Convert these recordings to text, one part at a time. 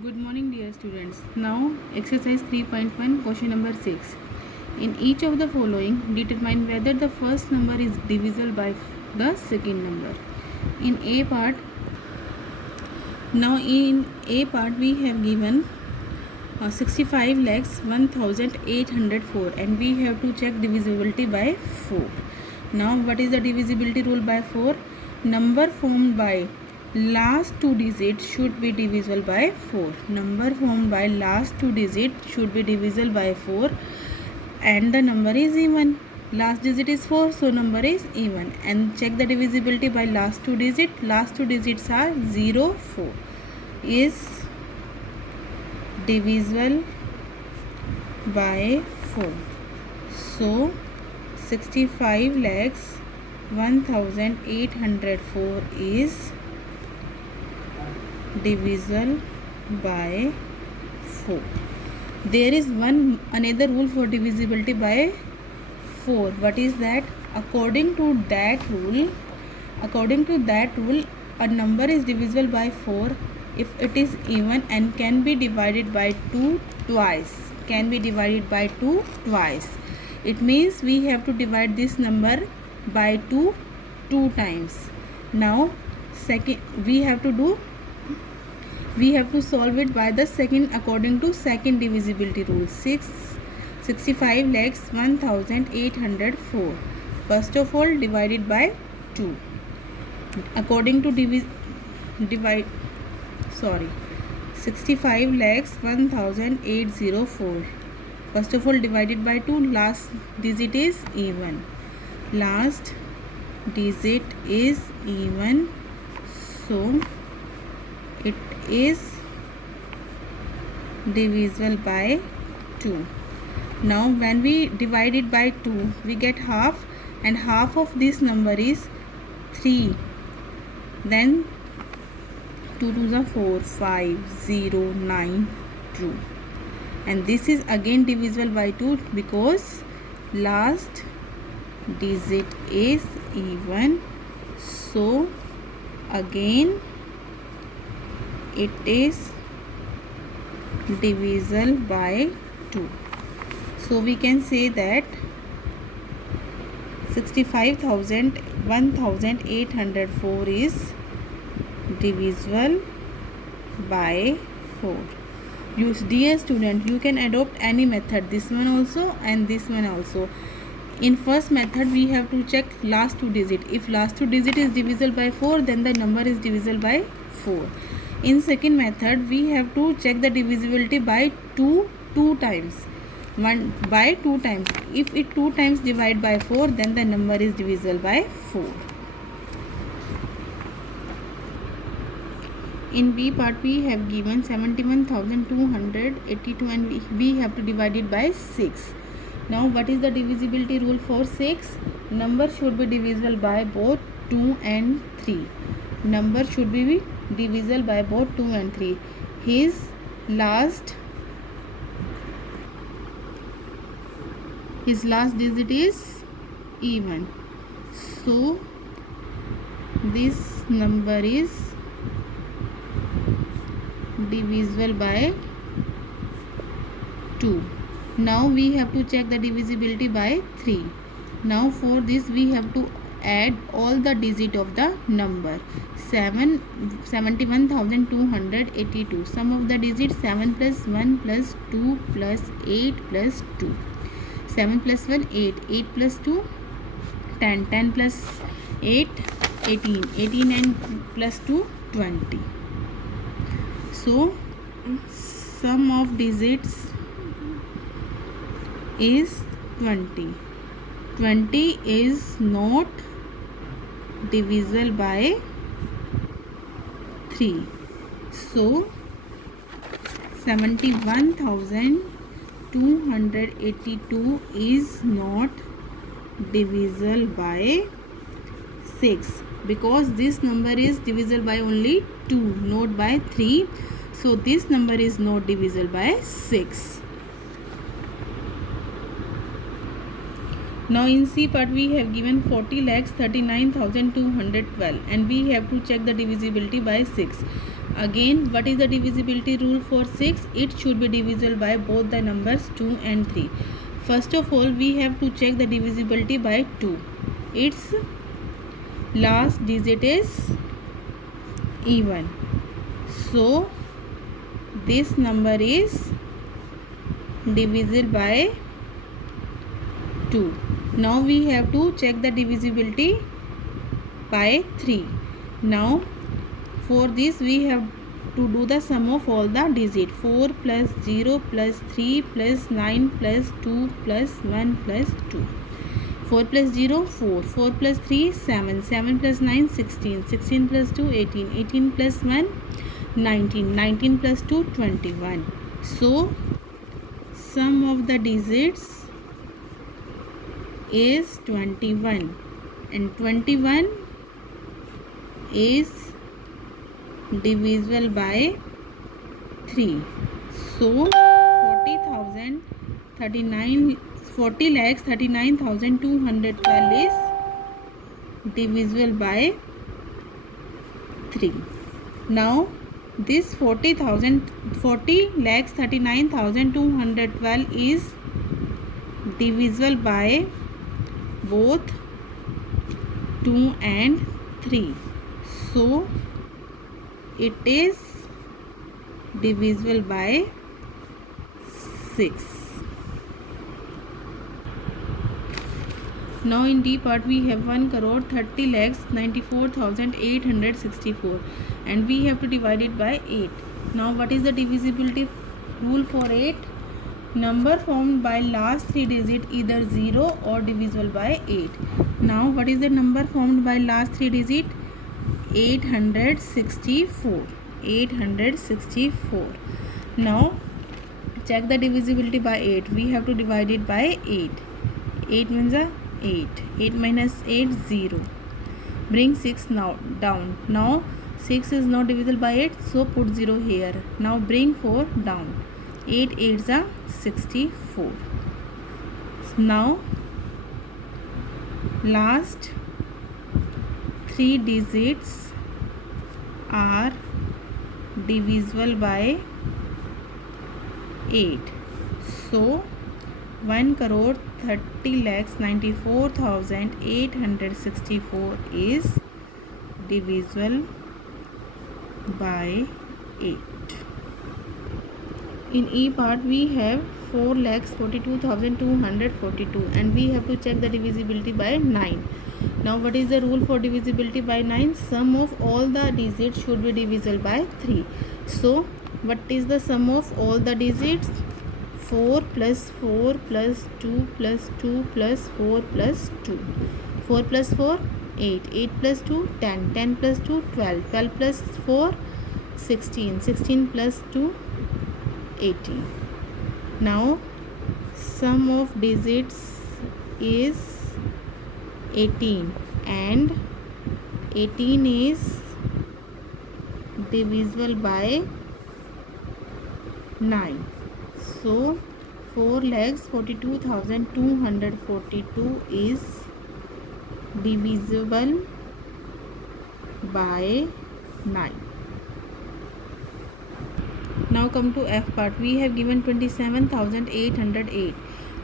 Good morning, dear students. Now, exercise 3.1, question number 6. In each of the following, determine whether the first number is divisible by the second number. In A part, we have given 65 lakhs 1804 and we have to check divisibility by 4. Now, what is the divisibility rule by 4? Number formed by last two digits should be divisible by 4. Number formed by last two digits should be divisible by 4 and the number is even. Last digit is 4, so number is even. And check the divisibility by last two digits. Last two digits are 0, 4. Is divisible by 4. So 65 lakhs 1804 is divisible by 4. There is another rule for divisibility by 4. What is that? According to that rule, a number is divisible by 4 if it is even and can be divided by 2 twice. It means we have to divide this number by 2 times. Now, we have to solve it by the second, according to second divisibility rule. 65 lakhs 1804. First of all, divided by 2. According to 65 lakhs 1804. First of all, divided by 2. Last digit is even. So it is divisible by 2. Now when we divide it by 2, we get half, and half of this number is 3. Then 2 to the 4, 5, 0, 9, 2. And this is again divisible by 2 because last digit is even. So again it is divisible by 2. So we can say that 1804 is divisible by 4. Dear student, you can adopt any method, this one also and this one also. In first method, we have to check last two digit. If last two digit is divisible by 4, then the number is divisible by 4. In second method, we have to check the divisibility by 2 times. 1 by 2 times. If it 2 times divide by 4, then the number is divisible by 4. In B part, we have given 71,282 and we have to divide it by 6. Now, what is the divisibility rule for 6? Number should be divisible by both 2 and 3. Number should be divisible by both 2 and 3. His last digit is even. So, this number is divisible by 2. Now we have to check the divisibility by 3. Now for this we have to add all the digit of the number. 71,282. Sum of the digits 7 plus 1 plus 2 plus 8 plus 2. 7 plus 1 8. 8 plus 2 10. 10 plus 8 18. 18 and plus 2 20. So sum of digits is 20. 20 is not divisible by 3. So 71,282 is not divisible by 6 because this number is divisible by only 2, not by 3. So this number is not divisible by 6. Now in C part, we have given 40 lakhs 39,212 and we have to check the divisibility by 6. Again, what is the divisibility rule for 6? It should be divisible by both the numbers 2 and 3. First of all, we have to check the divisibility by 2. Its last digit is even. So, this number is divisible by 2. Now, we have to check the divisibility by 3. Now, for this we have to do the sum of all the digits. 4 plus 0 plus 3 plus 9 plus 2 plus 1 plus 2. 4 plus 0 4, 4 plus 3 7, 7 plus 9 16, 16 plus 2 18, 18 plus 1 19, 19 plus 2 21. So sum of the digits is 21 and 21 is divisible by 3. So 40,39,212 is divisible by 3. Now this 40,39,212 is divisible by both 2 and 3. So it is divisible by 6. Now in D part we have 1,30,94,864 and we have to divide it by 8. Now what is the divisibility rule for 8? Number formed by last 3 digits either 0 or divisible by 8. Now what is the number formed by last 3 digits? 864. 864. Now check the divisibility by 8. We have to divide it by 8. 8 means 8. 8 minus 8 0. Bring 6 now down. Now 6 is not divisible by 8, so put 0 here. Now bring 4 down. 8 8s are 64. Now last 3 digits are divisible by 8. So 1,30,94,864 is divisible by 8. In E part we have 4,42,242 and we have to check the divisibility by 9. Now what is the rule for divisibility by 9? Sum of all the digits should be divisible by 3. So what is the sum of all the digits? 4 plus 4 plus 2 plus 2 plus 4 plus 2. 4 plus 4 8, 8 plus 2 10, 10 plus 2 12, 12 plus 4 16, 16 plus 2 18. Now sum of digits is 18 and 18 is divisible by 9. So 4,42,242 is divisible by 9. Now come to F part. We have given 27,808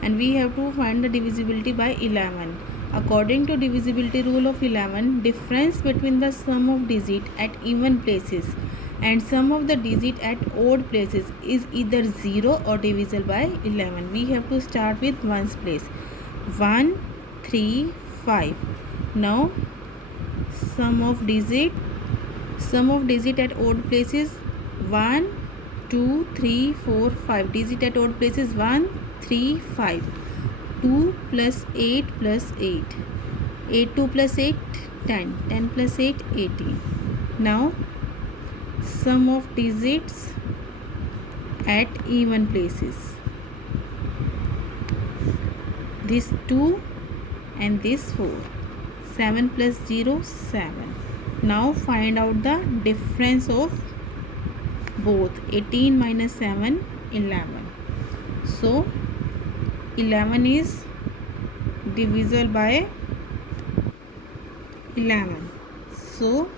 and we have to find the divisibility by 11. According to divisibility rule of 11, difference between the sum of digits at even places and sum of the digit at odd places is either 0 or divisible by 11. We have to start with ones place. 1 3 5. Now sum of digit at odd places 1 2 3 4 5. Digit at odd places 1 3 5. 2 plus 8 plus 8. 8 2 plus 8 10. 10 plus 8 18. Now sum of digits at even places. This 2 and this 4. 7 plus 0 7. Now find out the difference of both. 18 minus 7 11. So 11 is divisible by 11. So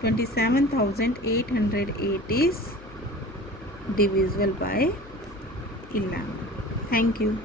27,808 is divisible by 11. Thank you.